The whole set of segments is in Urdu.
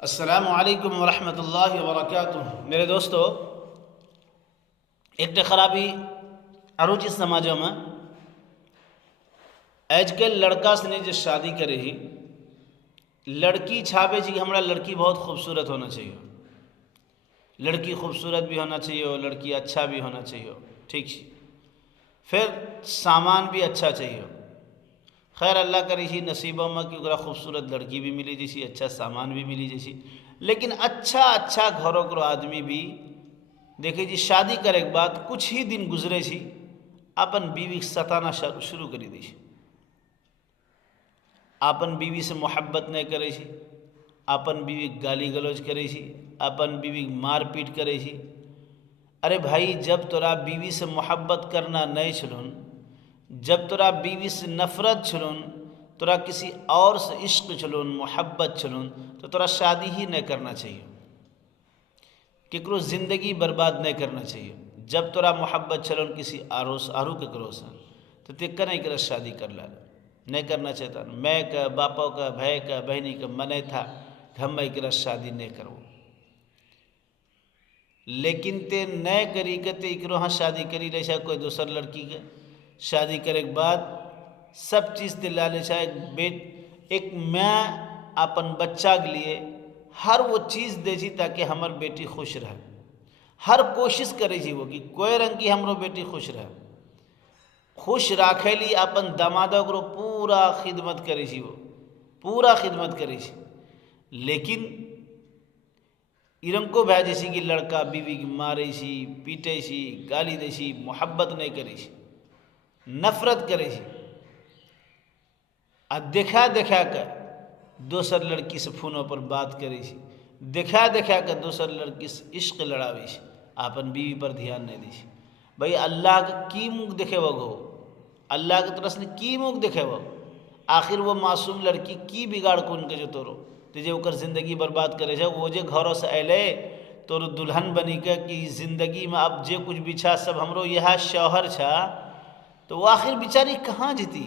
السلام علیکم ورحمۃ اللہ وبرکاتہ۔ میرے دوستو، ایک خرابی اروچی سماجوں میں آج کل لڑکا سے جو شادی کرے ہی لڑکی چھاپے کہ ہمارا لڑکی بہت خوبصورت ہونا چاہیے، لڑکی خوبصورت بھی ہونا چاہیے، لڑکی اچھا بھی ہونا چاہیے، ٹھیک پھر سامان بھی اچھا چاہیے۔ خیر اللہ کری ہی نصیبوں میں کہ اگر خوبصورت لڑکی بھی ملی جیسی، اچھا سامان بھی ملی جیسی، لیکن اچھا گھروں کو آدمی بھی دیکھے جی شادی کرے کے بعد کچھ ہی دن گزرے سی اپن بیوی ستانا شروع کری دی، اپن بیوی سے محبت نہیں کرے سی، اپن بیوی گالی گلوچ کرے سی، اپن بیوی مار پیٹ کرے سی۔ ارے بھائی، جب تورا بیوی سے محبت کرنا نہیں چلون، جب تورا بیوی سے نفرت چلون، تورا کسی اور سے عشق چلون، محبت چلون، تو تورا شادی ہی نہیں کرنا چاہیے، کیکرو زندگی برباد نہیں کرنا چاہیے۔ جب تورا محبت چلون کسی آرو کے کرو سے تو تکا نہیں کرا شادی کر لا، نہیں کرنا چاہتا۔ میں کا باپا کا بھائی کا بہنی کا منع تھا کہ ہم ایک شادی نہیں کرو، لیکن تے نئے کری کہ تے اکرو ہاں شادی کری لے چاہے کوئی دوسر لڑکی کے شادی کرے کے بعد سب چیز تے لا لے چاہے ایک میں اپن بچہ کے لیے ہر وہ چیز دے جی تاکہ ہمار بیٹی خوش رہے، ہر کوشش کرے جی وہ کہ کوئی رنگ کی ہمارو بیٹی خوش رہے، خوش راکھے لی اپن دامادہ کو پورا خدمت کرے جی، وہ پورا خدمت کرے جی۔ لیکن ارنگ کو بھائی جیسی کہ لڑکا بیوی کی مارے سی، پیٹے سی، گالی دے سی، محبت نہیں کرے سی، نفرت کرے سی، دیکھا کر دوسر لڑکی سے فونوں پر بات کرے سی، دیکھا کر دوسر لڑکی سے عشق لڑاوے سی، اپن بیوی پر دھیان نہیں دی سی۔ بھائی اللہ کی منہ دیکھے وہ گو، اللہ کی طرف سے کی منہ دیکھے وہ، آخر وہ معصوم لڑکی کی بگاڑ کو ان کے جو تورو تجھے اوکر زندگی برباد کرے جا، وہ جے گھروں سے اے تو دلہن بنی کے کہ زندگی میں اب جے کچھ بچھا سب ہمرو یہاں شوہر چھا، تو وہ آخر بیچاری کہاں جیتی؟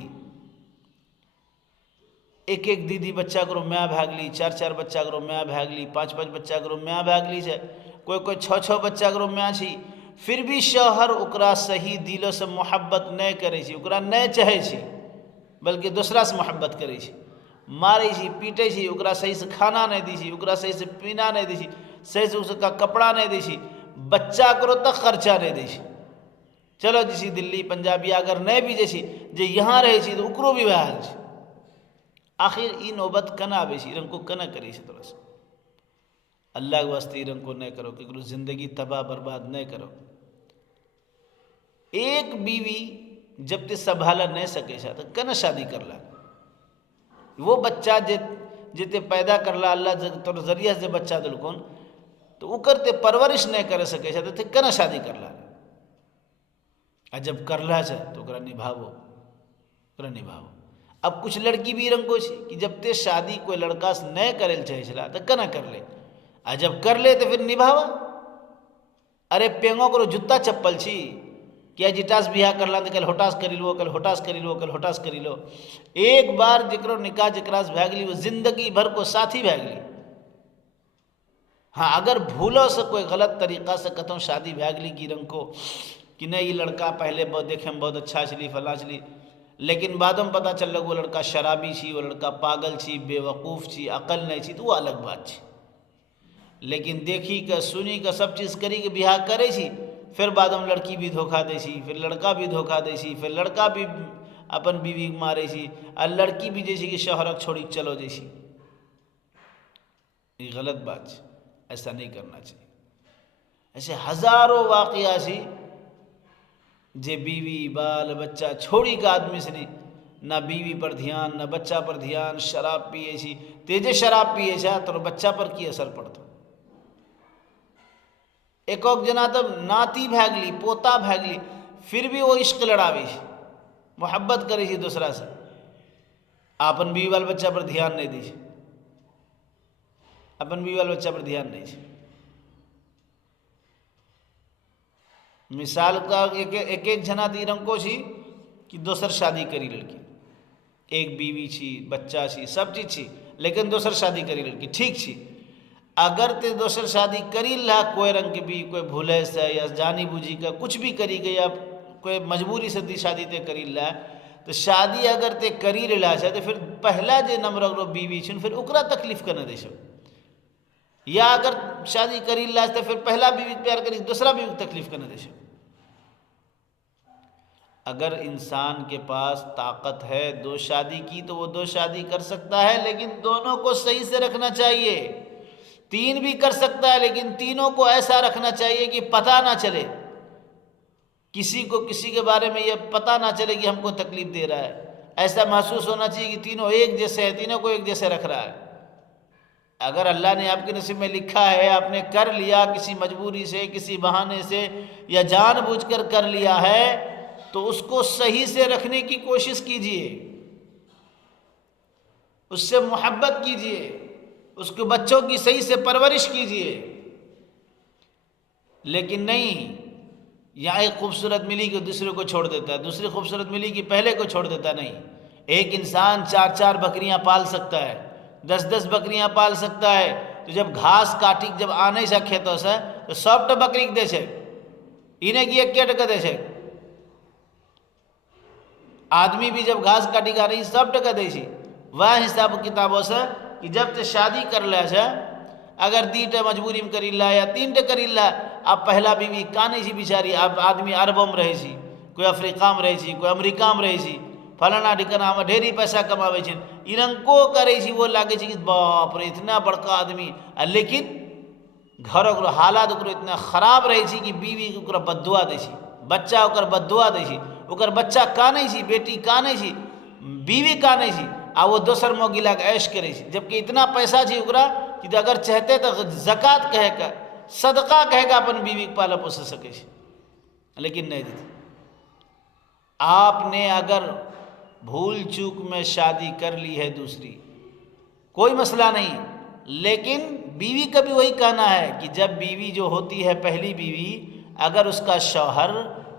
ایک دیدی بچہ کرو میاں بھاگ لی، 4 بچہ کرو میاں بھاگ لی، 5 بچہ کرو میاں بھاگ لی سے، کوئی 6 بچہ کرو میاں چھی، پھر بھی شوہر اکرا صحیح دلوں سے محبت نہیں کرے چھی، اکرا نہیں چاہے چھی، بلکہ دوسرا سے محبت کرے چھی، مارے چھی، پیٹے چھی، اکرا صحیح سے کھانا نہیں دی چھی، اکرا صحیح سے پینا نہیں دی چھی، صحیح سے اس کا کپڑا نہیں دی چھی، بچہ کرو تک خرچہ نہیں دی چھی۔ چلو جیسی دلی پنجابی اگر نہیں بھی جیسی جو یہاں رہے چھی تو اکرو بھی بہار چھی، آخر ای نوبت کنا بیشی ارن کو کنا کری سے طرح سے۔ اللہ کے واسطے ارن کو نہیں کرو کہ زندگی تباہ برباد نہیں کرو۔ ایک بیوی جب تے سنبھالا نہیں سکے تو کنا شادی کر لا، وہ بچہ جتے پیدا کر لا اللہ تو ذریعہ سے بچہ دل کون تو وہ کرتے پرورش نہیں کر سکے تو تے کنا شادی کر لا، جب کر لا تو کرا نبھاو، اب کچھ لڑکی بھی رنگو چھی کہ جب تے شادی کوئی لڑکا سے نئے کرے چاہے چلا تو کنا کر لے، جب کر لے تو پھر نبھاوا۔ ارے پینگوں کرو جتا چپل چھی کیا جٹاس بیاہ کر لا تو کل ہوٹاس کری لو، کل ہوٹاس کری لو، کل ہوٹاس کری لو، ایک بار جکرو نکاح جکراس بھاگ لی وہ زندگی بھر کو ساتھی بھاگ لی۔ ہاں اگر بھولو سے کوئی غلط طریقہ سے کتوں شادی بھاگ لی کی رنگ کو کہ نہیں یہ لڑکا پہلے بہت دیکھیں بہت اچھا چلی فلاں چلی، لیکن بعدوں پتہ چل لگا وہ لڑکا شرابی چھی، وہ لڑکا پاگل چھی، بے وقوف چھی، عقل نہیں چھی، تو وہ الگ بات چھی۔ لیکن دیکھی کہ سنی کہ سب چیز کری کہ بیاہ کرے چھی، پھر بعدوں لڑکی بھی دھوکہ دے چھی، پھر لڑکا بھی دھوکہ دے چھی، پھر لڑکا بھی اپن بیوی مارے چھی، اور لڑکی بھی جیسی کہ شوہرک چھوڑی چلو جیسی، یہ غلط بات چھی، ایسا نہیں کرنا چاہیے۔ ایسے ہزاروں واقعہ چھی جے بیوی بال بچہ چھوڑی کا آدمی سے نہیں، نہ بیوی پر دھیان نہ بچہ پر دھیان، شراب پیے چھی، تیجے شراب پیے چھا تو بچہ پر کی اثر پڑتا۔ ایک وقت جنا تب ناتی بھاگ لی، پوتا بھاگ لی، پھر بھی وہ عشق لڑاوی چھی، محبت کری چھی دوسرا سے، اپن بیوی بال بچہ پر دھیان نہیں دی چھی، اپن بیوی بال بچہ پر دھیان نہیں چھی۔ مثال کا ایک جنا دی رنگو چھی کہ دوسر شادی کری لڑکی، ایک بیوی چھی، بچہ چھی، سب چیز چھی، لیکن دوسر شادی کری لڑکی ٹھیک چھی، اگر تے دوسر شادی کری لا کوئی رنگ بھی کوئی بھولے سے یا جانی بوجھی کا کچھ بھی کری گئی یا کوئی مجبوری سے دی شادی تے کری لا تو شادی اگر تے کری لا تو پھر پہلا جے نمبر اگر بیوی چھن پھر اکرا تکلیف کرنا دے شو، یا اگر شادی کری لا تو پھر پہلا بیوی پیار کری دوسرا بیوی تکلیف کرنا دے شو۔ اگر انسان کے پاس طاقت ہے دو شادی کی تو وہ دو شادی کر سکتا ہے، لیکن دونوں کو صحیح سے رکھنا چاہیے۔ تین بھی کر سکتا ہے لیکن تینوں کو ایسا رکھنا چاہیے کہ پتہ نہ چلے، کسی کو کسی کے بارے میں یہ پتہ نہ چلے کہ ہم کو تکلیف دے رہا ہے، ایسا محسوس ہونا چاہیے کہ تینوں ایک جیسے ہیں، تینوں کو ایک جیسے رکھ رہا ہے۔ اگر اللہ نے آپ کے نصیب میں لکھا ہے آپ نے کر لیا کسی مجبوری سے کسی بہانے سے یا جان بوجھ کر کر لیا ہے تو اس کو صحیح سے رکھنے کی کوشش کیجئے، اس سے محبت کیجئے، اس کو بچوں کی صحیح سے پرورش کیجئے۔ لیکن نہیں، یہاں ایک خوبصورت ملی کہ دوسرے کو چھوڑ دیتا ہے، دوسری خوبصورت ملی کہ پہلے کو چھوڑ دیتا نہیں۔ ایک انسان 4 بکریاں پال سکتا ہے، 10 بکریاں پال سکتا ہے، تو جب گھاس کاٹی جب آنے سے کھیتوں سے تو 100 بکری دے چھے، انہیں کی 1 ٹکا دے چھے۔ آدمی بھی جب گھاس کاٹی گا رہی 100 ٹکا دے چھے۔ وہ حساب کتابوں سے کہ جب تے شادی کر لیا چھے اگر 2 مجبوری میں کری لا یا 3 کری لا، اب پہلا بیوی کانے چھے بیچاری، اب آدمی عربوں میں رہے چھے، کوئی افریقہ میں رہے چھے، کوئی امریکہ میں رہے چھے، فلانا ڈھکنا ہم ڈھیری پیسہ کماوے چھے، انہوں کو کرے چھے، وہ لاگے چھے کہ باپ رے اتنا بڑکا آدمی، لیکن گھروں کو حالات کو اتنا خراب رہے چھے کہ بیوی کو بد دعا دے چھے، بچہ کو بد دعا دے چھے، اگر بچہ کانے چھے، بیٹی کانے چھے، بیوی کانے چھے، اور وہ دوسر موگی لاگ عیش کرے چھے، جبکہ اتنا پیسہ چھے اکرا کہ اگر چاہتے تو زکاة کہے گا، صدقہ کہے گا اپن بیوی کو پالا پوسے سکے چھے، لیکن نہیں دیتے۔ آپ نے اگر بھول چوک میں شادی کر لی ہے دوسری کوئی مسئلہ نہیں، لیکن بیوی کا بھی وہی کہنا ہے کہ جب بیوی جو ہوتی ہے پہلی بیوی اگر اس کا شوہر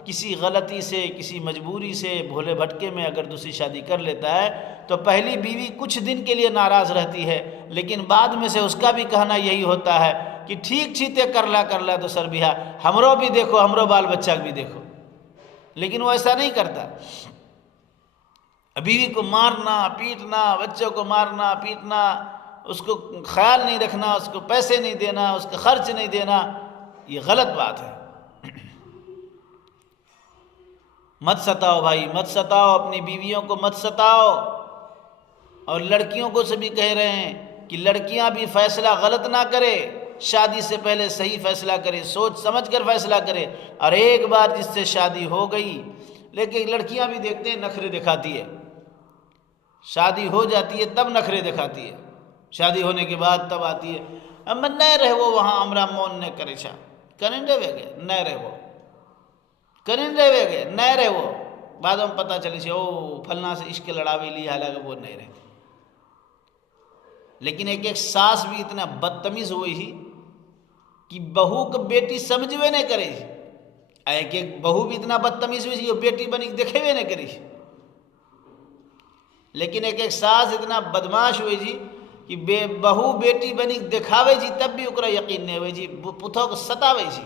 کسی غلطی سے کسی مجبوری سے بھولے بھٹکے میں اگر دوسری شادی کر لیتا ہے تو پہلی بیوی کچھ دن کے لیے ناراض رہتی ہے، لیکن بعد میں سے اس کا بھی کہنا یہی ہوتا ہے کہ ٹھیک چھیتے کر لا دوسر بیاہ، ہمرو بھی دیکھو ہمرو بال بچہ بھی دیکھو، لیکن وہ ایسا نہیں کرتا۔ بیوی کو مارنا پیٹنا، بچوں کو مارنا پیٹنا، اس کو خیال نہیں رکھنا، اس کو پیسے نہیں دینا، اس کا خرچ نہیں دینا، یہ غلط بات ہے۔ مت ستاؤ بھائی، مت ستاؤ، اپنی بیویوں کو مت ستاؤ، اور لڑکیوں کو سے بھی کہہ رہے ہیں کہ لڑکیاں بھی فیصلہ غلط نہ کرے، شادی سے پہلے صحیح فیصلہ کرے، سوچ سمجھ کر فیصلہ کرے، اور ایک بار جس سے شادی ہو گئی، لیکن لڑکیاں بھی دیکھتے ہیں نخرے دکھاتی ہے، شادی ہو جاتی ہے تب نخرے دکھاتی ہے، شادی ہونے کے بعد تب آتی ہے اما نئے رہو وہاں ہمرا مون نے کرے چھا کریں رہے گے نئے رہو کریں رہے گے نئے رہو، بعد میں پتہ چلی سے او پھلنا سے عشق لڑاوی لی حالانکہ وہ نہیں رہتے۔ لیکن ایک ساس بھی اتنا بدتمیز ہوئی ہی کہ بہو کو بیٹی سمجھوے نہیں کرے، ایک بہو بھی اتنا بدتمیز ہوئی وہ بیٹی بنی دیکھے ہوئے نہیں کری، لیکن ایک ساس اتنا بدماش ہوئی جی کہ بہو بیٹی بنی دکھاوے جی تب بھی اکرا یقین نہیں ہوئی جی، پتھوں کو ستاوے جی،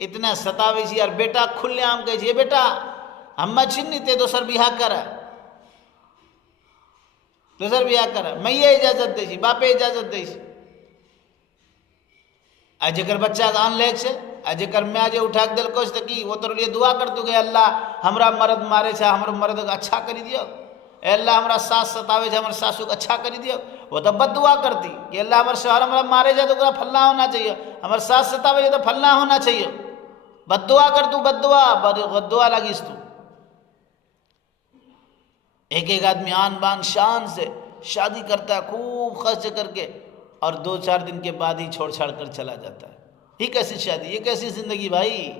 اتنا ستاوے جی، اور بیٹا کھلے عام کہے جی بیٹا ہم چھنی تے دوسر بیاہ کر دوسر بیاہ کر میں یہ اجازت دے جی، باپے اجازت دے جی، آج کر بچہ آن لے سے آج کر میں آج اٹھاک دل کوش تکی وہ تو لیے دعا کر تو گئے اللہ ہمرا مرد مارے چھا ہمرا مرد اچھا کری دیو، اے اللہ ہمرا ساس ستاوے چھا ہمرا ساسو کو اچھا کری دیو، وہ تو بد دعا کرتی کہ اللہ ہمارا شوہر ہمرا مارے جائے تو پھلنا ہونا چاہیے، ہمارا ساس ستاوے جائے تو پھلنا ہونا چاہیے، بد دعا کر تو بد دعا لگیس تو۔ ایک آدمی آن بان شان سے شادی کرتا ہے خوب خرچ کر کے اور 2-4 دن کے بعد ہی چھوڑ چھاڑ کر چلا جاتا ہے، یہ کیسی شادی، یہ کیسی زندگی بھائی؟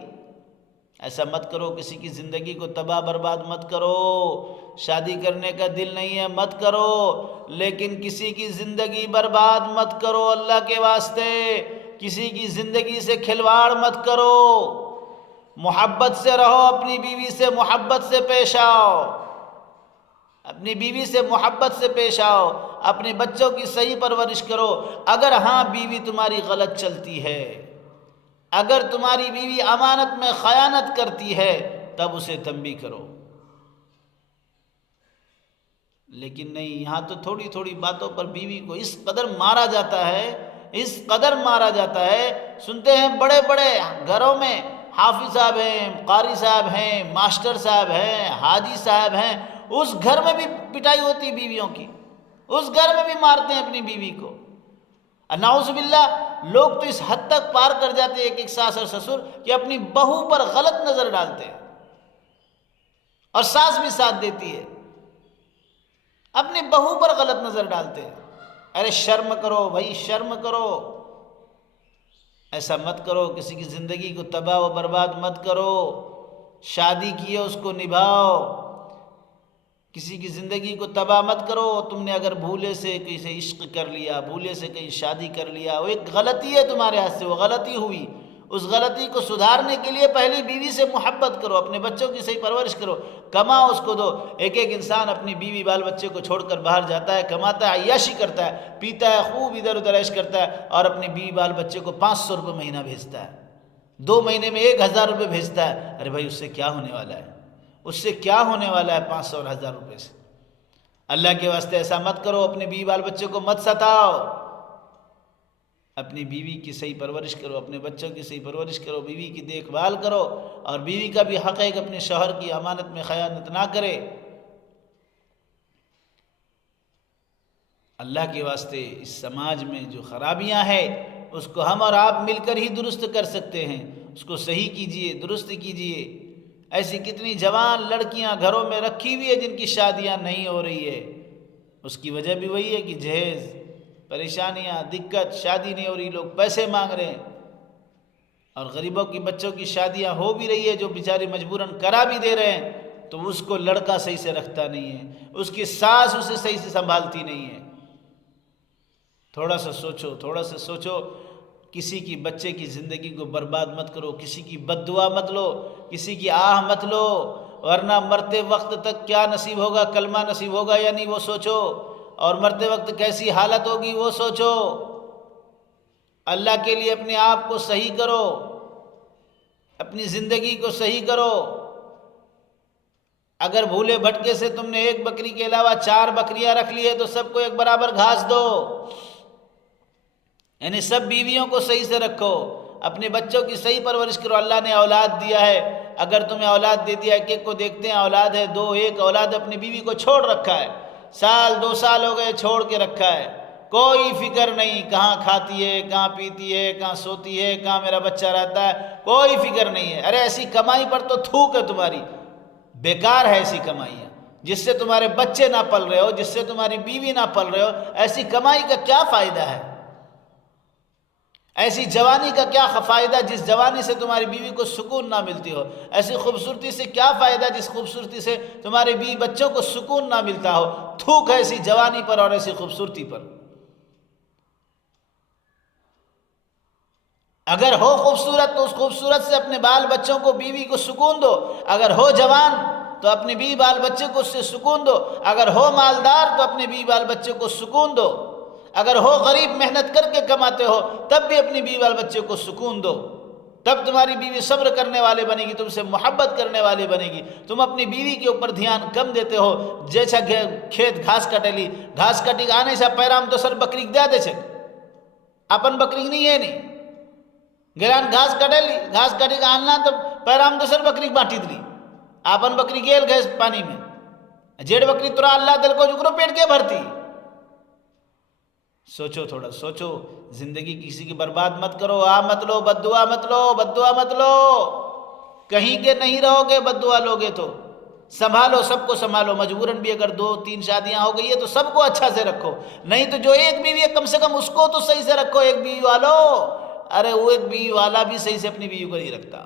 ایسا مت کرو، کسی کی زندگی کو تباہ برباد مت کرو، شادی کرنے کا دل نہیں ہے مت کرو، لیکن کسی کی زندگی برباد مت کرو، اللہ کے واسطے کسی کی زندگی سے کھلواڑ مت کرو، محبت سے رہو، اپنی بیوی سے محبت سے پیش آؤ، اپنی بیوی سے محبت سے پیش آؤ، اپنے بچوں کی صحیح پرورش کرو۔ اگر ہاں بیوی تمہاری غلط چلتی ہے، اگر تمہاری بیوی امانت میں خیانت کرتی ہے، تب اسے تنبیہ کرو۔ لیکن نہیں، یہاں تو تھوڑی تھوڑی باتوں پر بیوی کو اس قدر مارا جاتا ہے، اس قدر مارا جاتا ہے۔ سنتے ہیں بڑے بڑے گھروں میں حافظ صاحب ہیں، قاری صاحب ہیں، ماسٹر صاحب ہیں، حاجی صاحب ہیں، اس گھر میں بھی پٹائی ہوتی بیویوں کی، اس گھر میں بھی مارتے ہیں اپنی بیوی کو۔ نعوذ باللہ، لوگ تو اس حد تک پار کر جاتے ہیں ایک ایک ساس اور سسر کہ اپنی بہو پر غلط نظر ڈالتے ہیں، اور ساس بھی ساتھ دیتی ہے، اپنی بہو پر غلط نظر ڈالتے ہیں۔ ارے شرم کرو بھائی، شرم کرو، ایسا مت کرو، کسی کی زندگی کو تباہ و برباد مت کرو۔ شادی کی ہے اس کو نبھاؤ، کسی کی زندگی کو تباہ مت کرو۔ تم نے اگر بھولے سے کسی عشق کر لیا، بھولے سے کہیں شادی کر لیا، وہ ایک غلطی ہے تمہارے ہاتھ سے، وہ غلطی ہوئی، اس غلطی کو سدھارنے کے لیے پہلی بیوی سے محبت کرو، اپنے بچوں کی صحیح پرورش کرو، کماؤ اس کو دو۔ ایک ایک انسان اپنی بیوی بال بچے کو چھوڑ کر باہر جاتا ہے، کماتا ہے، عیاشی کرتا ہے، پیتا ہے، خوب ادھر ادھر عیش کرتا ہے، اور اپنی بیوی بال بچے کو 500 روپے مہینہ بھیجتا ہے، 2 مہینے میں 1000 روپے بھیجتا ہے۔ ارے بھائی، اس سے کیا ہونے والا ہے؟ اس سے کیا ہونے والا ہے 500 اور 1000 روپے سے؟ اللہ کے واسطے ایسا مت کرو، اپنے بیوی بال بچے کو مت ستاؤ، اپنی بیوی کی صحیح پرورش کرو، اپنے بچوں کی صحیح پرورش کرو، بیوی کی دیکھ بھال کرو، اور بیوی کا بھی حق ہے کہ اپنے شوہر کی امانت میں خیانت نہ کرے۔ اللہ کے واسطے اس سماج میں جو خرابیاں ہیں اس کو ہم اور آپ مل کر ہی درست کر سکتے ہیں، اس کو صحیح کیجئے، درست کیجئے۔ ایسی کتنی جوان لڑکیاں گھروں میں رکھی ہوئی ہے جن کی شادیاں نہیں ہو رہی ہے، اس کی وجہ بھی وہی ہے کہ جہیز، پریشانیاں، دقت، شادی نہیں ہو رہی، لوگ پیسے مانگ رہے ہیں، اور غریبوں کی بچوں کی شادیاں ہو بھی رہی ہے جو بیچارے مجبوراً کرا بھی دے رہے ہیں، تو اس کو لڑکا صحیح سے رکھتا نہیں ہے، اس کی ساس اسے صحیح سے سنبھالتی نہیں ہے۔ تھوڑا سا سوچو، تھوڑا سا سوچو، کسی کی بچے کی زندگی کو برباد مت کرو، کسی کی بد دعا مت لو، کسی کی آہ مت لو، ورنہ مرتے وقت تک کیا نصیب ہوگا، کلمہ نصیب ہوگا یا نہیں وہ سوچو، اور مرتے وقت کیسی حالت ہوگی وہ سوچو۔ اللہ کے لیے اپنے آپ کو صحیح کرو، اپنی زندگی کو صحیح کرو۔ اگر بھولے بھٹکے سے تم نے 1 بکری کے علاوہ 4 بکریاں رکھ لی ہے تو سب کو ایک برابر گھاس دو، یعنی سب بیویوں کو صحیح سے رکھو، اپنے بچوں کی صحیح پرورش کرو۔ اللہ نے اولاد دیا ہے، اگر تمہیں اولاد دے دیا، ایک ایک کو دیکھتے ہیں اولاد ہے، 2 1 اولاد اپنی بیوی کو چھوڑ رکھا ہے، سال 2 سال ہو گئے چھوڑ کے رکھا ہے، کوئی فکر نہیں، کہاں کھاتی ہے، کہاں پیتی ہے، کہاں سوتی ہے، کہاں میرا بچہ رہتا ہے، کوئی فکر نہیں ہے۔ ارے ایسی کمائی پر تو تھوک ہے تمہاری، بیکار ہے ایسی کمائیاں، جس سے تمہارے بچے نہ پل رہے ہو، جس سے تمہاری بیوی نہ پل رہے ہو، ایسی کمائی کا کیا فائدہ ہے؟ ایسی جوانی کا کیا فائدہ جس جوانی سے تمہاری بیوی کو سکون نہ ملتی ہو؟ ایسی خوبصورتی سے کیا فائدہ جس خوبصورتی سے تمہارے بیوی بچوں کو سکون نہ ملتا ہو؟ تھوک ہے ایسی جوانی پر اور ایسی خوبصورتی پر۔ اگر ہو خوبصورت تو اس خوبصورت سے اپنے بال بچوں کو، بیوی کو سکون دو، اگر ہو جوان تو اپنے بیوی بال بچے کو اس سے سکون دو، اگر ہو مالدار تو اپنے بیوی بال بچے کو سکون دو، اگر ہو غریب محنت کر کے کماتے ہو تب بھی اپنی بیوی بال بچے کو سکون دو، تب تمہاری بیوی صبر کرنے والے بنے گی، تم سے محبت کرنے والے بنے گی۔ تم اپنی بیوی کے اوپر دھیان کم دیتے ہو، جیسا کھیت گھاس کٹلی، گھاس کٹی آنے سے پیرام تو سر بکری دیا دے چھے، اپن بکری نہیں ہے نہیں گران گھاس کٹلی، گھاس کٹی آننا تو پیرام تو سر بکری باٹی دلی، اپن بکری گیل گئے پانی میں، جیڑ بکری ترا اللہ دل کو جکرو پیٹ کے بھرتی۔ سوچو، تھوڑا سوچو، زندگی کسی کی برباد مت کرو، مت لو، بد دعا مت لو، بد دعا مت لو، کہیں کے نہیں رہو گے بد دعا لوگے تو۔ سنبھالو، سب کو سنبھالو، مجبوراً بھی اگر 2 3 شادیاں ہو گئی ہے تو سب کو اچھا سے رکھو، نہیں تو جو ایک بیوی ہے کم سے کم اس کو تو صحیح سے رکھو، ایک بیوی والو۔ ارے وہ ایک بیوی والا بھی صحیح سے اپنی بیوی کو نہیں رکھتا۔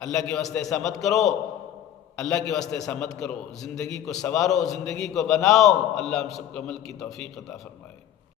اللہ کے واسطے ایسا مت کرو، اللہ کے واسطے ایسا مت کرو، زندگی کو سنوارو، زندگی کو بناؤ۔ اللہ ہم سب کو عمل کی توفیق عطا فرمائے۔